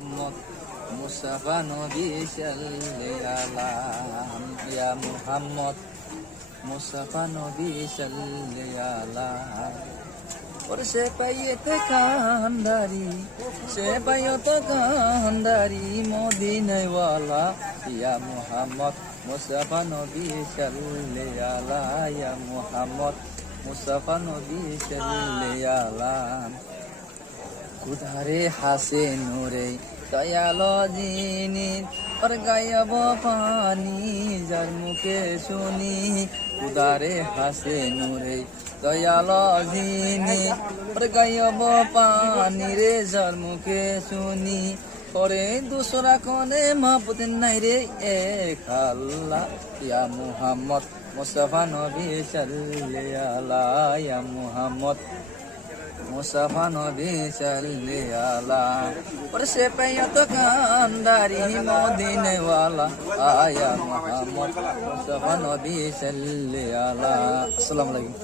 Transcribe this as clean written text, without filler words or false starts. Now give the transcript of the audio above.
মোহাম্মদ মুস্তাফা নবী সাল্লাল্লাহু ইয়া মুহাম্মদ মুস্তাফা নবী সাল্লাল্লাহু और से पाइते कांदारी मोदीने वाला या मोहम्मद मुस्तफा नबी सल्लल्लाहु या मोहम्मद मुस्तफा नबी सल्लल्लाहु खुदारे हासे नूरे दयालो जिनी और गायब पानी जर मुखे सुनी खुदारे हासे नूरे दयालो जिनी और गायब पानी रे जर मुखे सुनी करे दूसरा कोने महबूद नहीं रे एक अल्लाह या मुहम्मद मुस्तफा नबी सल्लल्लाहु या मुहम्मद मुस्तफा नबी सल्लल्लाहु और से तो कांदारी मोदीने वाला आया मोहम्मद मुस्तफा नबी सल्लल्लाहु। अस्सलाम वालेकुम।